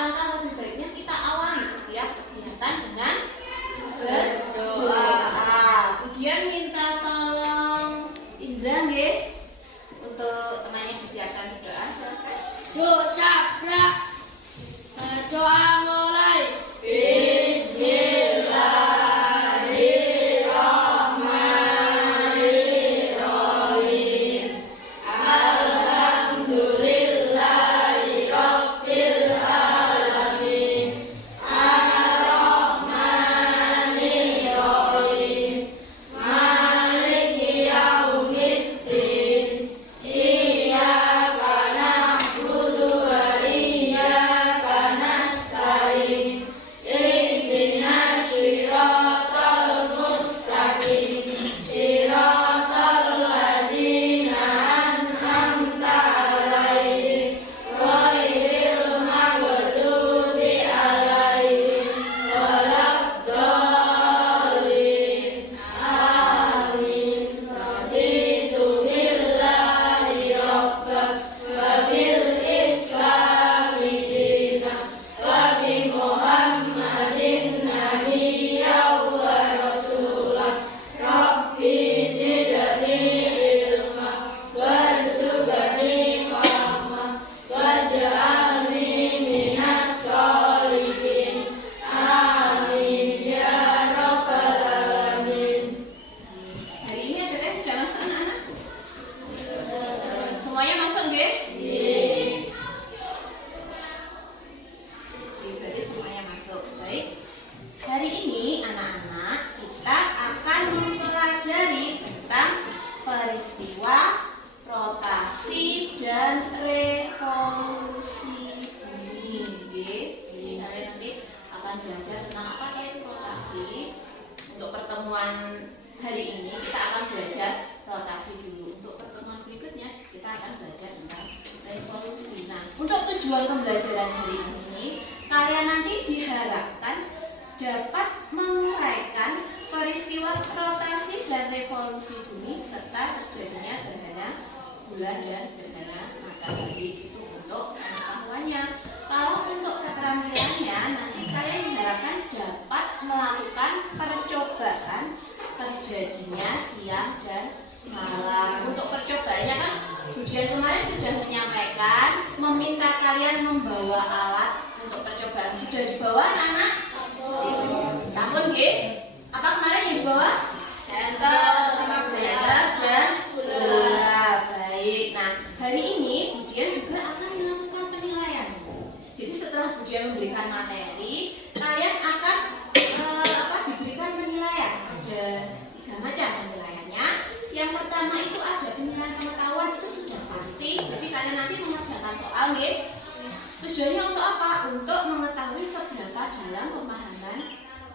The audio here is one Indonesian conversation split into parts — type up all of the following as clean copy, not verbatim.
alangkah lebih baiknya kita awali setiap kegiatan dengan berdoa. Kemudian minta tolong Indra nggih untuk temannya disiapkan berdoa. Silakan. Doa mulai. Hari ini kita akan belajar rotasi dulu. Untuk pertemuan berikutnya kita akan belajar tentang revolusi. Nah, untuk tujuan pembelajaran hari ini, kalian nanti diharapkan dapat menguraikan peristiwa rotasi dan revolusi bumi serta terjadinya gerhana bulan dan gerhana matahari. Itu untuk pengetahuannya. Kalau untuk keterampilannya, nanti kalian diharapkan dapat melakukan percobaan terjadinya siang dan malam. Untuk percobaannya kan Budian kemarin sudah menyampaikan meminta kalian membawa alat untuk percobaan. Sudah dibawa anak-anak? Sampun nggih? Apa kemarin yang dibawa? Senter dan bola. Baik. Nah, hari ini Budian juga akan melakukan penilaian. Jadi setelah Budian memberikan materi, kalian akan diberikan penilaian. Ada 3 macam penilaiannya. Yang pertama itu ada penilaian pengetahuan, itu sudah pasti. Jadi kalian nanti mengerjakan soal nggih. Tujuannya untuk apa? Untuk mengetahui seberapa dalam pemahaman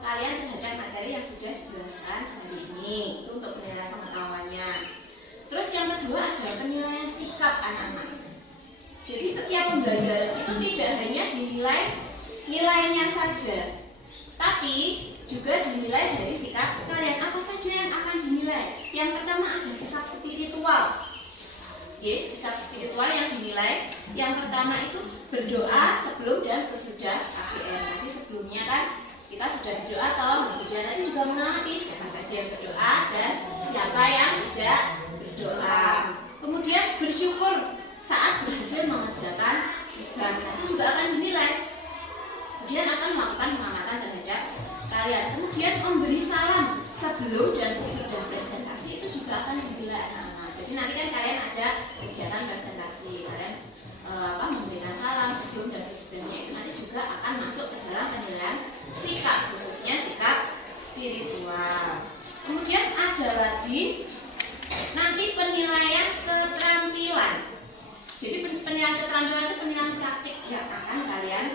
kalian terhadap materi yang sudah dijelaskan hari ini. Itu untuk penilaian pengetahuannya. Terus yang kedua ada penilaian sikap anak-anak. Jadi setiap pembelajaran itu tidak hanya dinilai nilainya saja, tapi juga dinilai dari sikap kalian. Apa saja yang akan dinilai? Yang pertama ada sikap spiritual. Sikap spiritual yang dinilai. Yang pertama itu berdoa sebelum dan sesudah KPM. Jadi sebelumnya kan kita sudah berdoa toh. Kemudian tadi juga mengamati siapa saja yang berdoa dan siapa yang tidak berdoa. Kemudian bersyukur saat berhasil mengerjakan tugas. Itu juga akan dinilai. Kemudian akan melakukan pengamatan terhadap kalian. Kemudian memberi salam sebelum dan sesudah presentasi, itu juga akan dinilai anak-anak. Jadi nanti kan kalian ada kegiatan presentasi, kalian memberikan salam sebelum dan sesudahnya, itu nanti juga akan masuk ke dalam penilaian sikap, khususnya sikap spiritual. Kemudian ada lagi nanti penilaian keterampilan. Jadi penilaian keterampilan itu penilaian praktik yang akan kalian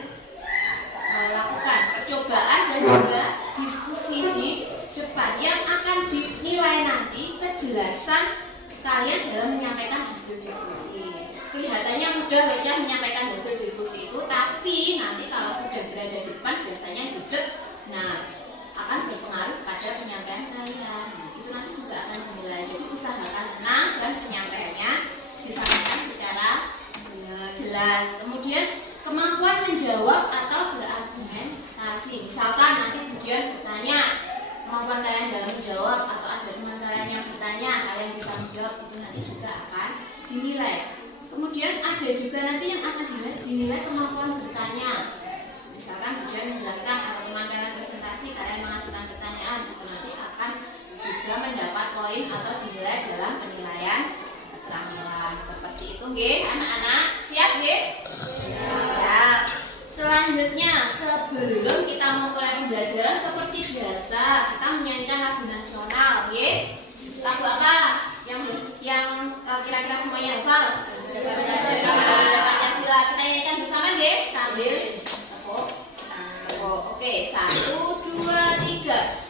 lakukan percobaan dan juga diskusi di depan yang akan dinilai nanti kejelasan kalian dalam menyampaikan hasil diskusi. Kelihatannya mudah saja menyampaikan hasil diskusi itu, tapi nanti kalau sudah berada di depan biasanya duduk, akan berpengaruh pada penyampaian kalian. Itu nanti juga akan dinilai. Jadi usahakan tenang dan penyampaiannya disampaikan secara jelas. Kemudian kemampuan menjawab atau berargumentasi. Misalkan nanti kemudian bertanya, kemampuan kalian dalam menjawab atau ada teman kalian yang bertanya, kalian bisa menjawab, itu nanti juga akan dinilai. Kemudian ada juga nanti yang akan dinilai kemampuan bertanya. Misalkan kemudian menjelaskan atau teman kalian presentasi, kalian mengajukan pertanyaan, itu nanti akan juga mendapat poin atau dinilai dalam penilaian keterampilan. Seperti itu, nggih, anak-anak. Siap, nggih? Siap. Selanjutnya, sebelum kita memulai pembelajaran seperti biasa, kita menyanyikan lagu nasional, nggih. Lagu apa? Yang kira-kira semuanya hafal? Pancasila. Kita nyanyikan bersama, nggih, sambil tepuk. Oke, 1, 2, 3.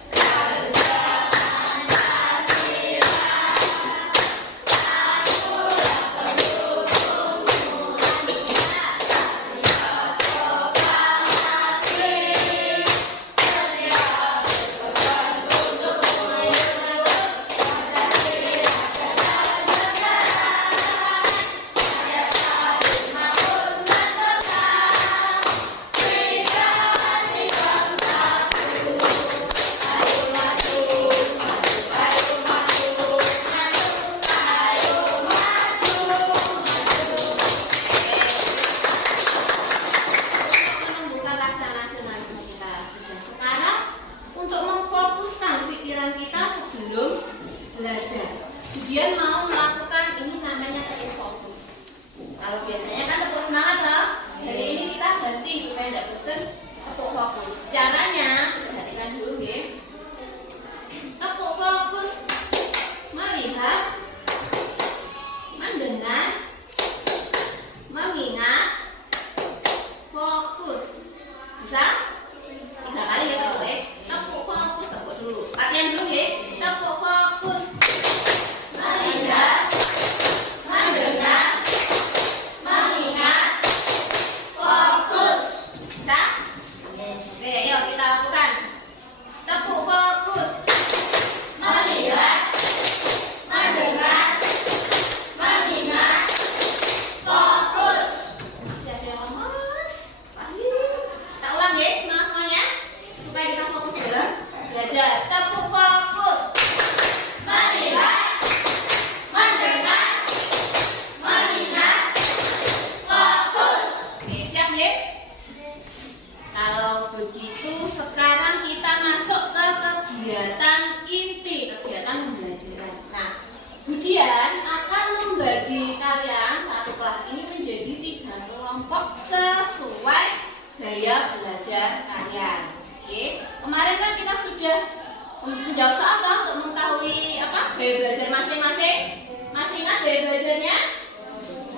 Kemudian mau melakukan ini namanya tepuk fokus. Kalau biasanya kan tepuk semangat loh. Hari ini kita ganti supaya tidak bosan, tepuk fokus. Caranya perhatikan dulu, nggih. Tepuk fokus, melihat, mendengar, mengingat, fokus. Bisa? 3 kali ya, Pak. Tepuk fokus, tepuk dulu. Latihan dulu, nggih. Tepuk fokus. Melihat, mendengar, mengingat, fokus. Bisa? Oke, ayo kita lakukan. Tepuk fokus. Melihat, mendengar, mengingat, fokus. Masih ada yang lemes? Ayo, kita ulang ya semuanya supaya kita fokus dalam belajar. Tepuk fokus. Melihat, mendengar, mengingat, fokus. Oke, siap ya? Kalau begitu sekarang kita masuk ke kegiatan inti, kegiatan pembelajaran. Nah, kemudian akan membagi kalian satu kelas ini menjadi 3 kelompok sesuai gaya belajar kalian. Oke, kemarin kan kita sudah menjawab soal toh untuk mengetahui apa gaya belajar masing-masing. Masih ingat gaya belajarnya?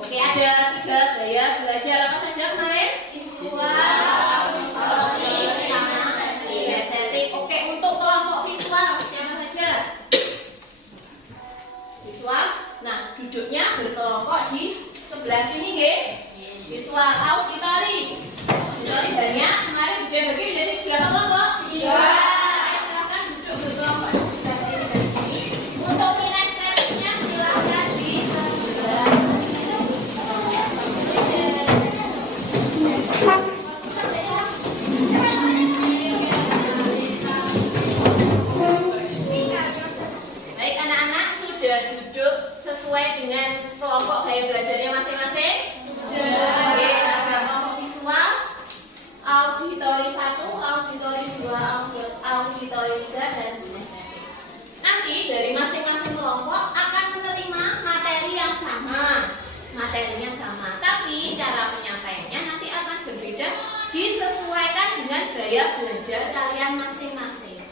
Oke, ada 3 gaya belajar apa saja kemarin? Visual, auditorik, sama kinestetik. Oke, untuk kelompok visual siapa saja? Visual. Nah, duduknya berkelompok di sebelah sini, nggih. Visual, auditory. Auditory banyak. Kemarin sudah bagi jadi berapa kelompok? 2. Silakan duduk berkelompok di sebelah sini dan sini. Untuk kinestetiknya silakan di sebelah. Baik, anak-anak sudah duduk sesuai dengan kelompok gaya belajarnya masing-masing? Sudah. Oke, ada kelompok visual, auditori 1, auditori 2, auditori 3, dan kinestetik. Nanti dari masing-masing kelompok akan menerima materi yang sama. Materinya sama, tapi cara penyampaiannya nanti akan berbeda, disesuaikan dengan gaya belajar kalian masing-masing.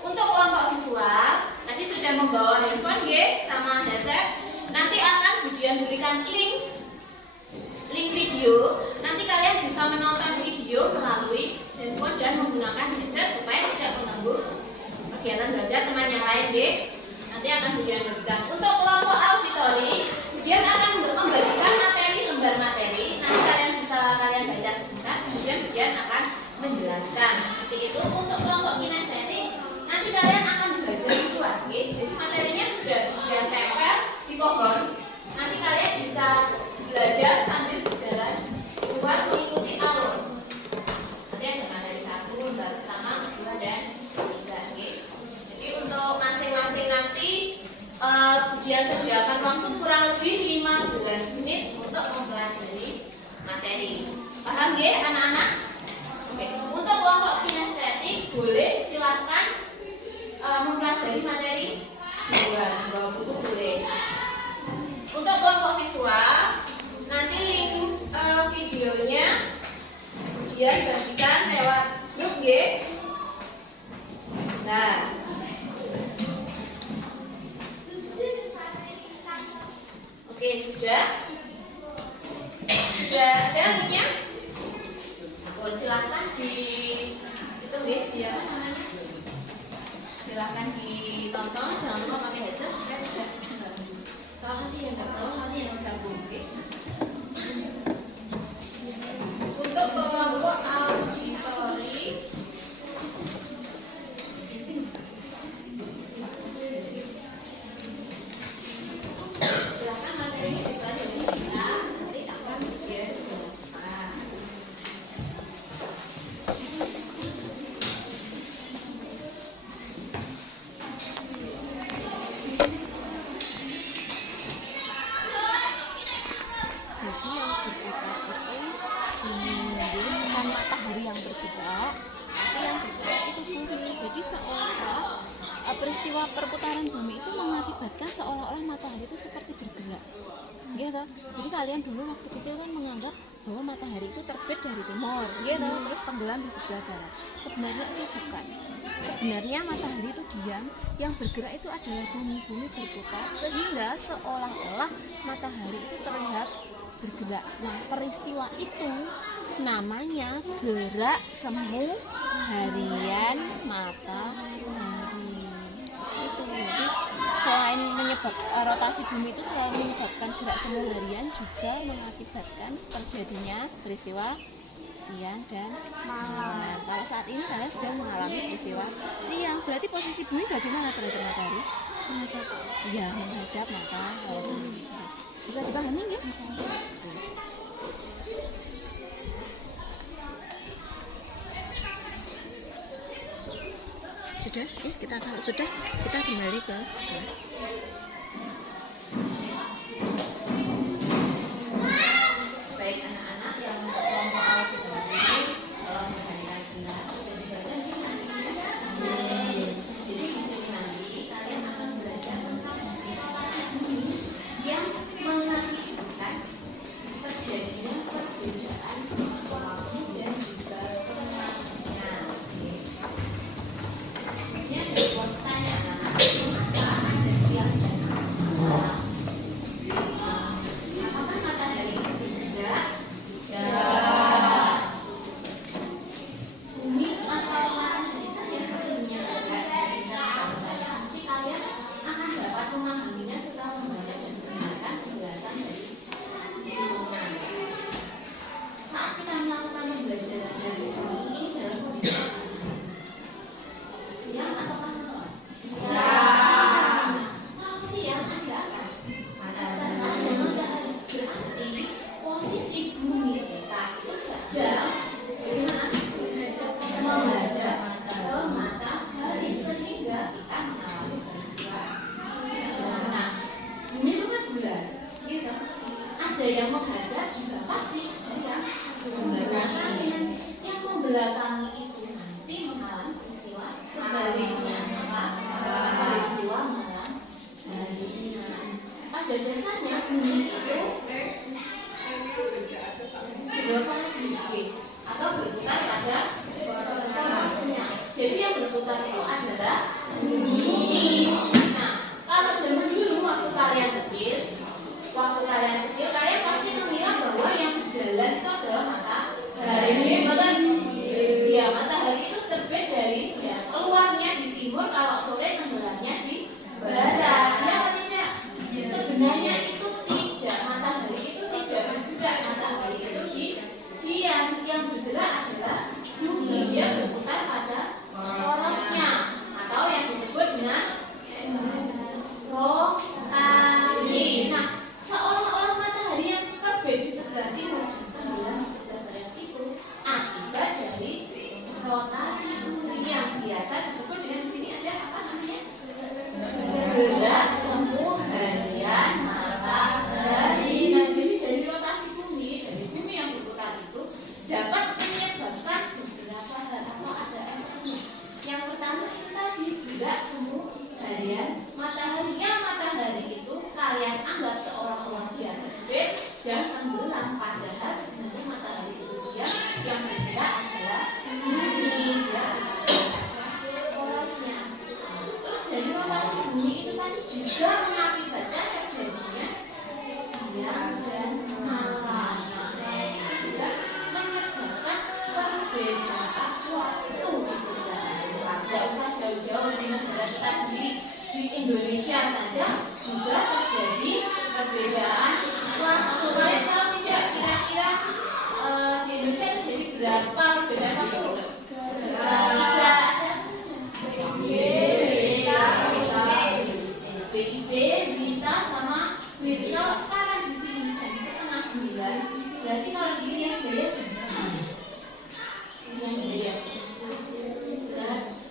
Untuk kelompok visual, tadi sudah membawa handphone ya, sama headset. Nanti akan kemudian berikan link video. Nanti kalian bisa menonton video melalui handphone dan menggunakan headset supaya tidak mengganggu kegiatan belajar teman yang lain ya. Nanti akan kemudian berikan. Untuk kelompok auditori, kemudian akan membagikan materi, lembar materi. Nanti kalian bisa baca sebentar, kemudian akan menjelaskan. Seperti itu. Untuk kelompok kinestetik, nanti kalian akan belajar di luar, jadi materinya sudah ditempel di pohon. Nanti kalian bisa belajar sambil berjalan keluar mengikuti alur. Dia sediakan waktu kurang lebih 15 menit untuk mempelajari materi. Paham ya anak-anak? Oke. Untuk kelompok kinestetik boleh silakan mempelajari materi dua buku boleh. Untuk kelompok visual nanti link videonya dia dibagikan lewat grup G. Nah, oke, sudah ada linknya. Silahkan di itu dia namanya. Silahkan ditonton, jangan lupa pakai headset supaya tidak mengganggu. Kalau nanti yang nggak tahu nanti yang gabung, oke? Untuk kelompok auditori silahkan materinya dipelajari sekarang, nanti akan dia jelaskan. Jadi yang berputar itu bukan matahari yang bergerak, tapi yang bergerak itu bumi. Jadi seolah-olah peristiwa perputaran bumi itu mengakibatkan seolah-olah matahari itu seperti bergerak, gitu. Jadi kalian dulu waktu kecil kan menganggap bahwa matahari itu terbit dari timur, gitu, terus tenggelam di sebelah barat. Sebenarnya itu bukan. Sebenarnya matahari itu diam, yang bergerak itu adalah bumi. Bumi berputar sehingga seolah-olah matahari itu terlihat bergerak. Nah, peristiwa itu namanya gerak semu harian matahari. Itu jadi selain rotasi bumi itu selalu menyebabkan gerak semu harian, juga mengakibatkan terjadinya peristiwa siang dan malam. Kalau saat ini kalian sedang mengalami peristiwa siang, berarti posisi bumi bagaimana terhadap matahari? Menghadap. Ya, menghadap matahari. Bisa dipahami nggak? Bisa. Sudah, kita kalau sudah kita kembali ke kelas. Baik anak-anak yang untuk kelompok auditori, kalau memberikan sebentar sudah dibaca di nanti. Jadi di sini nanti kalian akan belajar tentang rotasi bumi yang mengakibatkan terjadinya perbedaan waktu dan juga temannya. Ini ada sebuah pertanyaan, mengapa ada siang dan malam? Apakah matahari itu bergerak? Ya. Bumi atau langit kita yang sesungguhnya bergerak di sini nanti kalian akan dapat memahaminya setelah membaca dan mendengarkan penjelasan dari lingkungan. Saat kita melakukan pembelajaran dari ini dalam kondisi siang atau malam? Siang. Kalau siang ada apa? Ada matahari. Berarti posisi bumi kita itu sedang menghadap ke matahari sehingga kita mengalami peristiwa siang. Nah, bumi itu kan bulat, gitu. Ada yang menghadap juga pasti ada yang membelakangi. Yang membelakangi itu nanti mengalami peristiwa sebaliknya apa? Peristiwa malam hari. Pada dasarnya bumi itu berotasi atau berputar pada porosnya. Jadi yang berputar itu adalah bumi. Nah, kalau zaman dulu waktu kalian kecil kalian pasti mengira bahwa yang berjalan itu adalah matahari. Betul? Ya, Indonesia saja juga terjadi perbedaan waktu. Kalian tahu tidak kira-kira di Indonesia terjadi berapa perbedaan waktu? Ada apa saja? BIB, Bita, sama WIT. Kalau sekarang di sini jam 8:30, berarti kalau di Irian Jaya jam berapa? Irian Jaya 11:30.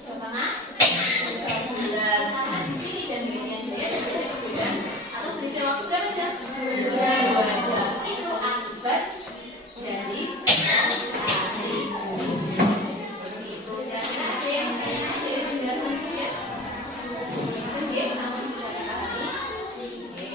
Karena di sini dan di Irian Jaya ada perbedaan atau selisih waktu berapa jam? 2 jam. Itu akibat dari rotasi. Seperti itu. Dan ada yang saya akhiri penjelasan ya. Oke, sama bisa dipahami. Oke.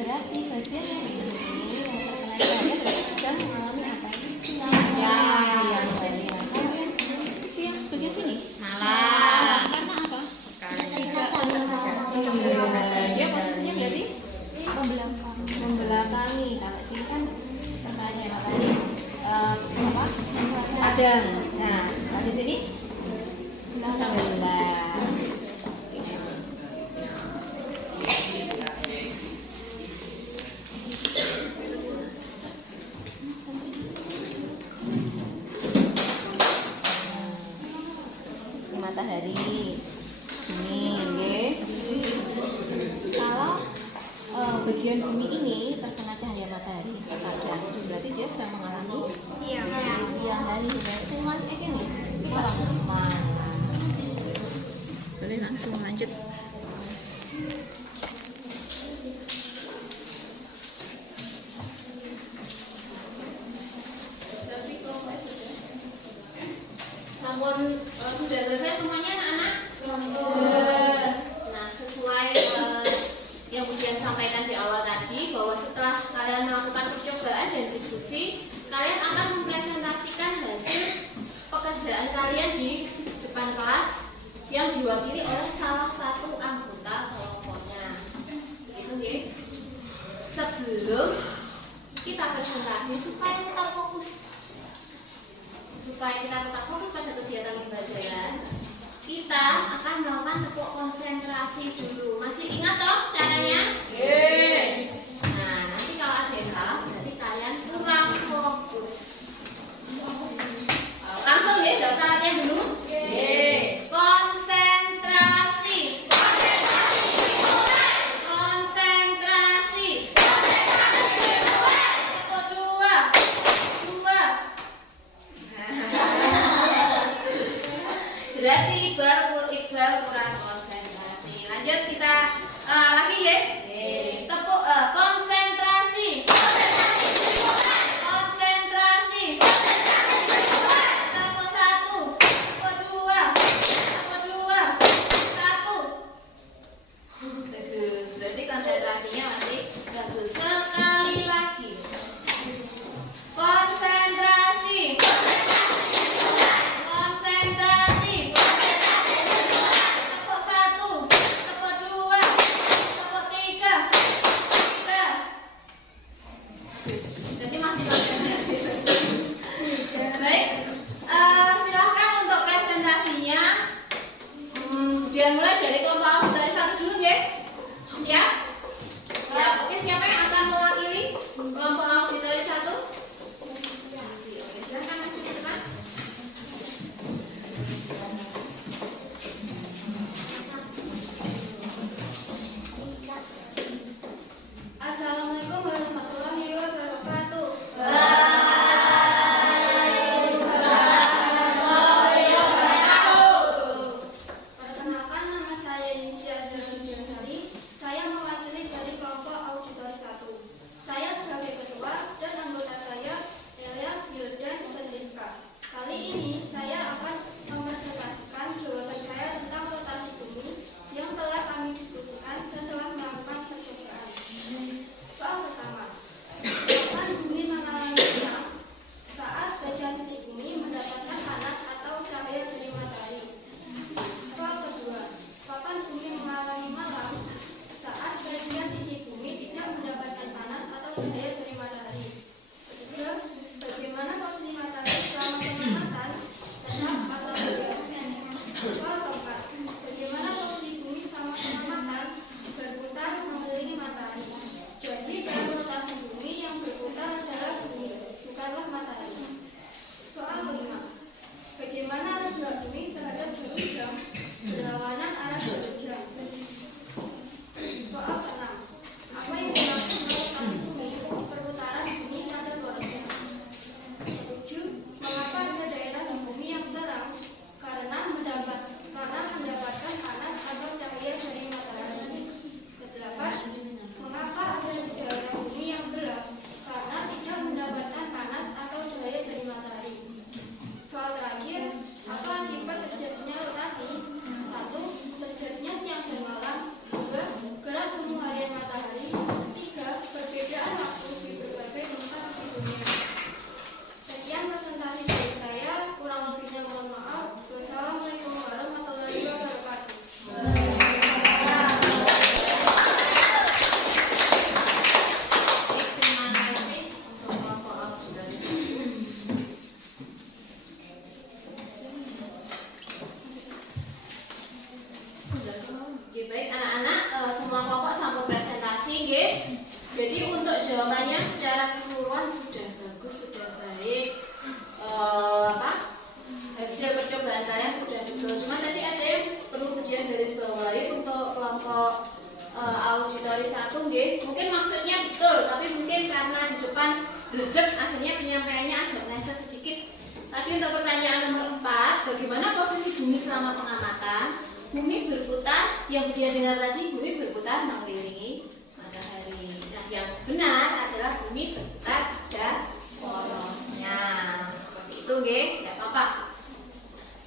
Berarti bagian yang di sini yang terkena cahaya berarti sedang mengalami apa ini? Siang hari. Siang sebagian sini? Malam. Karena apa? Dia posisinya berarti membelakangi. Kalau sini kan terkena cahaya matahari apa? Padang. Nah, kalau di sini tenggelam. Matahari ini, nggih. Kalau bagian bumi ini terkena cahaya matahari terkadang itu berarti dia sedang mengalami siang hari. Siang hari kayak gini, ini para teman. Boleh langsung lanjut. Namun sudah selesai semuanya anak-anak? Sudah. Nah, sesuai yang Ujian sampaikan di awal tadi, bahwa setelah kalian melakukan percobaan dan diskusi, kalian akan mempresentasikan hasil pekerjaan kalian di depan kelas yang diwakili oleh salah satu anggota kelompoknya. Begitu ya. Sebelum kita presentasi supaya kita fokus pada kegiatan pembelajaran, kita akan melakukan tepuk konsentrasi dulu. Masih ingat toh caranya? Nah, nanti kalau ada yang salah berarti kalian kurang fokus. Langsung ya, tidak usah latihan dulu. Konsentrasi. Berarti Iqbal kurang konsentrasi. Lanjut kita lagi ya. Tepuk konsentrasi. Konsentrasi. Tepuk 1, tepuk 2, tepuk 2, 1. Bagus. Berarti konsentrasinya masih bagus. Sekali lagi. Konsentrasi. Mulai dari kelompok aku dari 1 dulu ya. Siap? Siap. Oke, siapa yang akan Soal keempat, bagaimana posisi bumi sama pengamatan berputar mengelilingi matahari? Jadi dalam rotasi bumi yang berputar adalah bumi, bukanlah matahari. Soal kelima, bagaimana arah gerak bumi terhadap jalur jam berlawanan arah jalur jam? Soal keenam, apa yang dimaksud rotasi bumi perputaran bumi pada porosnya? 7. Mengapa ada daerah di bumi yang terang? Karena mendapatkan panas atau cahaya dari matahari. Kedelapan, mengapa ada daerah bumi yang gelap? Karena tidak mendapatkan panas atau cahaya dari matahari. Soal terakhir, apa akibat terjadinya rotasi? 1. Terjadinya siang dan malam. 2. Gerak semu harian matahari. 3. Perbedaan waktu di berbagai tempat di dunia. Sekian presentasi dari saya, kurang lebihnya mohon maaf. Wassalamualaikum warahmatullahi wabarakatuh. Terima kasih untuk kelompok saudara satu. Oke, baik anak-anak, semua kelompok sampai presentasi, nggih. Jadi untuk jawabannya secara keseluruhan sudah bagus, sudah baik. Hasil percobaan kalian sudah betul. Cuma tadi ada yang perlu ujian garis bawahi untuk kelompok auditori 1, nggih. Mungkin maksudnya betul, tapi mungkin karena di depan dedek akhirnya penyampaiannya agak meleset sedikit. Tadi untuk pertanyaan nomor 4, bagaimana posisi bumi selama pengamatan? Bumi berputar, yang dia dengar tadi bumi berputar mengelilingi matahari. Nah, yang benar adalah bumi berputar pada porosnya. Seperti itu, nggih, tidak apa-apa.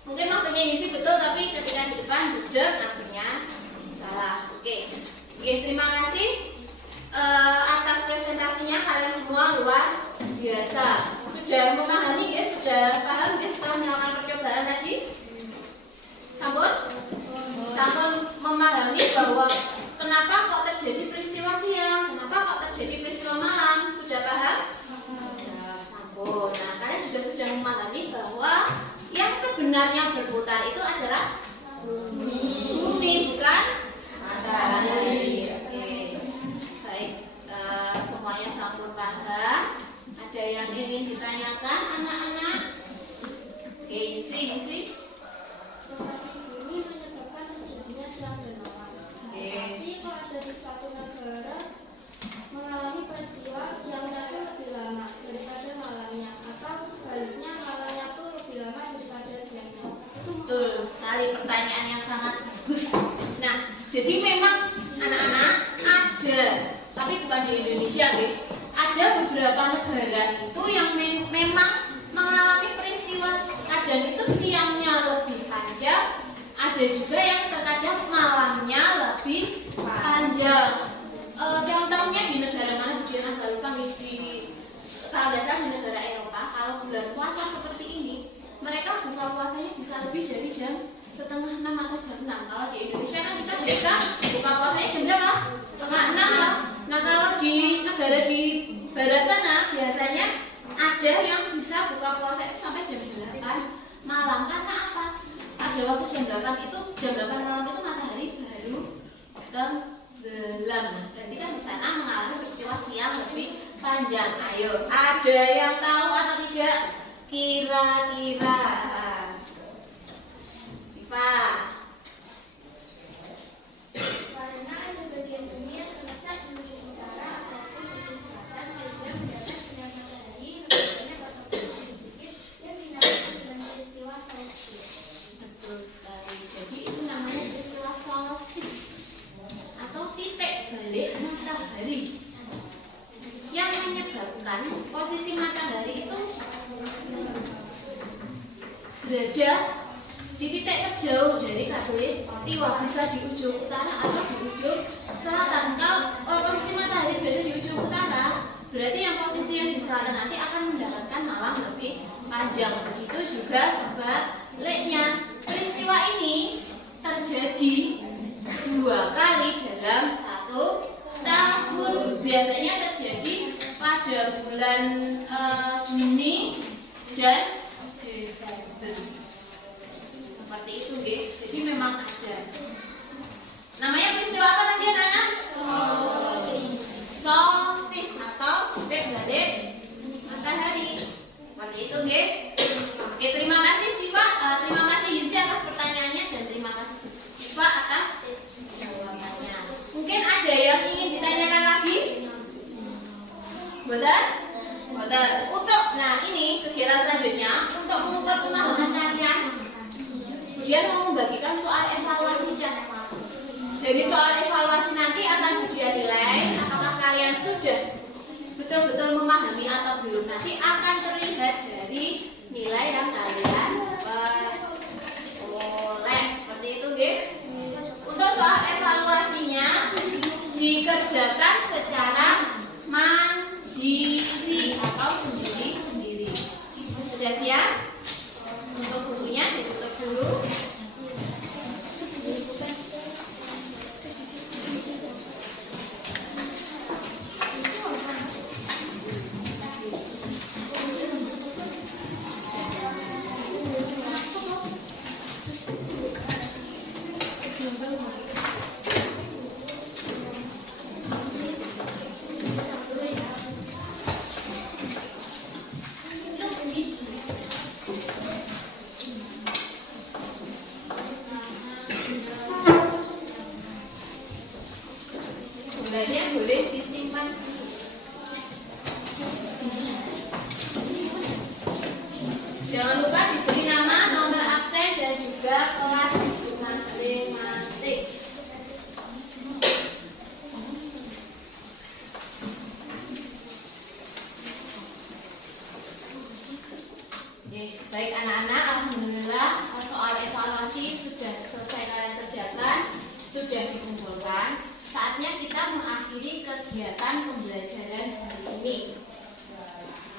Mungkin maksudnya ini sih betul, tapi ketika di depan dedek akhirnya salah. Oke, terima kasih atas presentasinya kalian semua luar biasa. Sudah memahami, guys? Sudah paham, guys, setelah melakukan percobaan tadi? Sampun memahami bahwa kenapa kok terjadi peristiwa siang, kenapa kok terjadi peristiwa malam? Sudah paham? Sudah, sampun. Nah, kalian juga sudah memahami bahwa yang sebenarnya berputar itu adalah bumi, bukan matahari. Oke, baik, semuanya sampun paham. Ada yang ingin ditanyakan, anak-anak? Oke, Insi. Rotasi bumi menyebabkan terjadinya siang dan malam. Tapi kalau ada di suatu negara mengalami peristiwa siangnya itu lebih lama daripada malamnya, atau sebaliknya malamnya itu lebih lama daripada siangnya. Betul sekali, pertanyaan yang sangat bagus. Nah, jadi memang anak-anak ada, tapi bukan di Indonesia, gitu. Ada beberapa negara itu yang memang mengalami peristiwa kadang itu siangnya lebih panjang, ada juga yang terkadang malamnya lebih panjang. Contohnya di negara mana? Budian agak lupa nih, kalau nggak salah di negara Eropa, kalau bulan puasa seperti ini, mereka buka puasanya bisa lebih dari jam 5:30 atau jam 6. Kalau di Indonesia kan kita biasa buka puasanya jam berapa? 5:30 lah. Nah, kalau di negara di barat sana biasanya ada yang bisa buka puasa itu sampai jam 8 malam. Karena apa? Pada waktu jam 8 itu, jam 8 malam itu matahari baru tenggelam. Berarti kan di sana mengalami peristiwa siang lebih panjang. Ayo, ada yang tahu atau tidak? Kira-kira Siva. Karena ada bagian bumi yang terletak di ujung utara ataupun ujung selatan, sehingga mendapat sinar matahari lebih banyak ataupun lebih sedikit yang dinamakan dengan peristiwa solstice. Betul sekali. Jadi itu namanya peristiwa solstice atau titik balik matahari, yang menyebabkan posisi matahari itu berada di titik terjauh dari khatulistiwa, bisa di ujung utara atau di ujung selatan. Kalau posisi matahari berada di ujung utara, berarti yang posisi yang di selatan nanti akan mendapatkan malam lebih panjang. Begitu juga sebaliknya. Peristiwa ini terjadi 2 kali dalam 1 tahun. Biasanya terjadi pada bulan Juni dan Desember. Seperti itu, nggih. Betul? Betul. Untuk, nah ini kegiatan selanjutnya untuk mengukur pemahaman kalian. Ujian mau membagikan soal evaluasi Cak. Jadi soal evaluasi nanti akan ujian nilai apakah kalian sudah betul-betul memahami atau belum. Nanti akan terlihat dari nilai yang kalian peroleh. Seperti itu, nggih. Untuk soal evaluasinya dikerjakan secara mandiri atau sendiri-sendiri. Sudah siap? Untuk bukunya ditutup dulu. Bulannya boleh disimpan. Jangan lupa diberi nama, nomor absen dan juga kelas masing-masing. Oke, baik anak-anak, alhamdulillah soal evaluasi sudah selesai kalian kerjakan, sudah dikumpulkan. Saatnya kita mengakhiri kegiatan pembelajaran hari ini.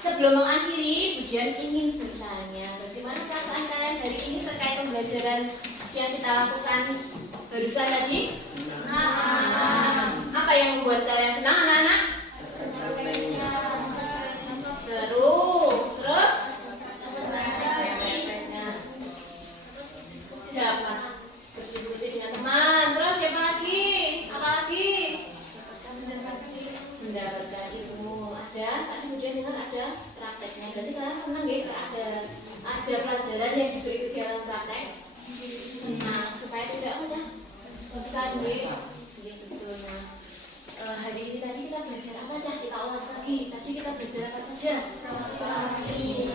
Sebelum mengakhiri, ujian ingin bertanya, bagaimana perasaan kalian hari ini terkait pembelajaran yang kita lakukan barusan tadi? Apa yang membuat kalian senang, anak-anak? Seru. Terus? Dapat berdiskusi dengan teman. Terus siapa lagi? Apa lagi? Mendapatkan ilmu. Ada? Tadi kemudian dengar ada prakteknya. Berarti kalian senang ya? Ada pelajaran yang diberi kegiatan praktek. Nah, supaya tidak apa sih? Bosan deh. Betul. Nah, hari ini tadi kita belajar apa aja? Kita ulas lagi. Tadi kita belajar apa saja? Rotasi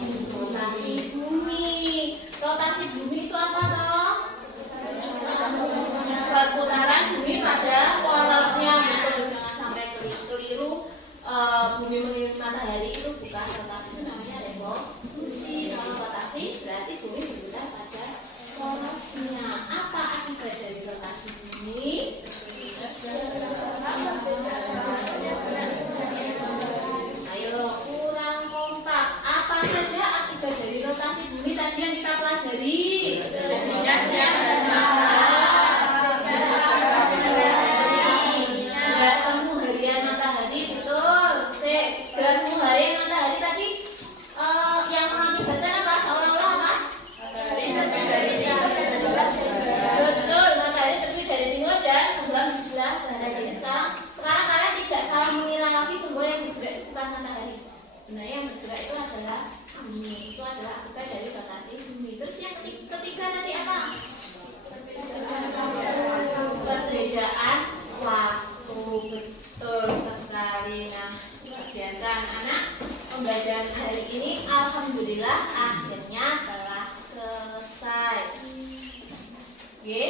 bumi. Rotasi bumi itu apa toh? Perputaran bumi pada porosnya, betul. Jangan sampai keliru. Bumi mengelilingi matahari itu bukan rotasi, itu namanya revolusi. Kalau rotasi berarti bumi berputar pada porosnya. Apa akibat dari rotasi bumi? Ayo, kurang kompak. Apa saja akibat dari rotasi bumi tadi yang kita pelajari? Gerak semu harian matahari, betul. Gerak semu harian matahari tadi yang mengakibatkan apa? Seolah-olah apa? Betul, matahari terbit dari timur dan tenggelam di sebelah barat. Jadi sekarang kalian tidak salah mengira lagi bahwa yang bergerak itu bukan matahari. Sebenarnya yang bergerak itu adalah bumi. Itu adalah akibat dari rotasi bumi. Terus yang ketiga tadi apa? Perbedaan waktu, betul sekali. Nah, biasa anak-anak, pembelajaran hari ini alhamdulillah akhirnya telah selesai. Oke,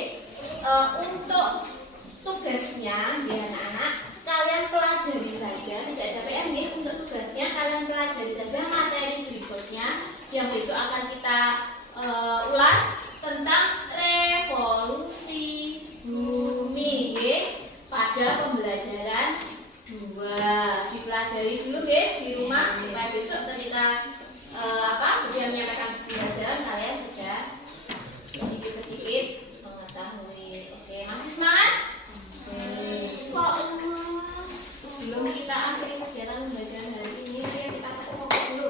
untuk tugasnya ya anak-anak, kalian pelajari saja, tidak ada PR nih. Untuk tugasnya kalian pelajari saja materi berikutnya yang besok akan kita ulas tentang revolusi bumi pada pembelajaran 2. Dipelajari dulu di rumah supaya besok ketika ujian menyampaikan pembelajaran kalian sudah sedikit-sedikit mengetahui. Oke, masih semangat? Kok sebelum kita akhiri kegiatan pembelajaran hari ini, ayo kita tepuk dulu.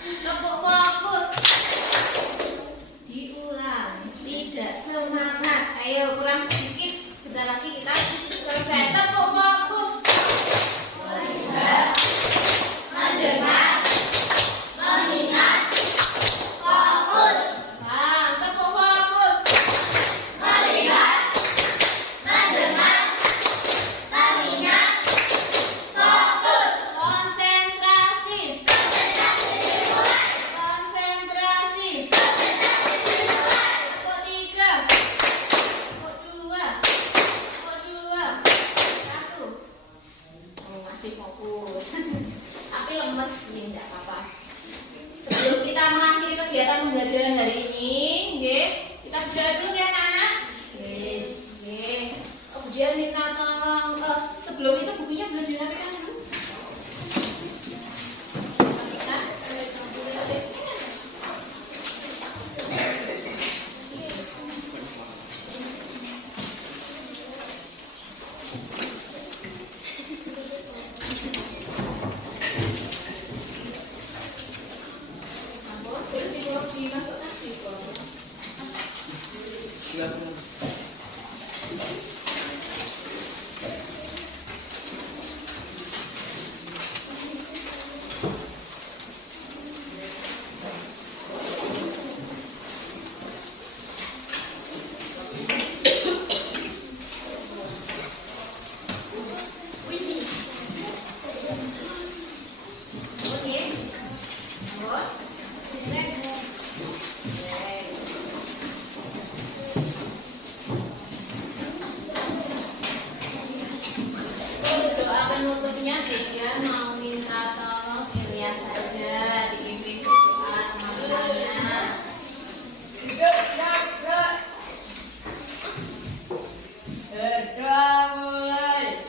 Tepuk fokus. Diulang, tidak semangat. Ayo kurang sedikit, sebentar lagi kita selesai. Tepuk fokus. Melihat, mendengar, mengingat, fokus. Tepuk fokus. Melihat, mendengar, mengingat, fokus. sebelum itu bukunya belum dirapikan dulu. Rapikan. Ampun, boleh dimasukkan di bawah. Penutupnya dia mau minta tolong Ilya saja dibimbing berdoa teman-temannya. Berdoa mulai.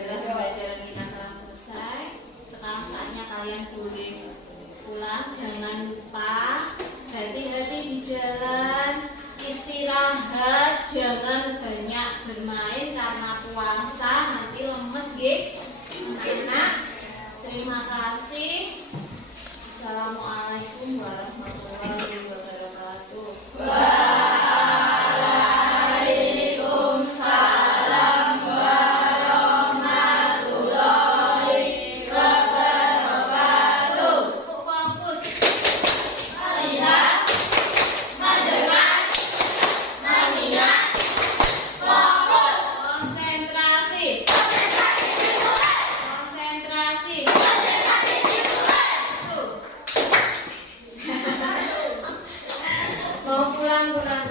Alhamdulillah pembelajaran kita telah selesai. Sekarang saatnya kalian boleh pulang. Jangan lupa hati-hati di jalan, istirahat, jangan banyak bermain karena puasa nanti lemes gitu. Anak-anak, terima kasih. Assalamualaikum warahmatullahi wabarakatuh. Fokus. Melihat, mendengar, mengingat, fokus. Konsentrasi. Konsentrasi. Tuh. Mau pulang kurang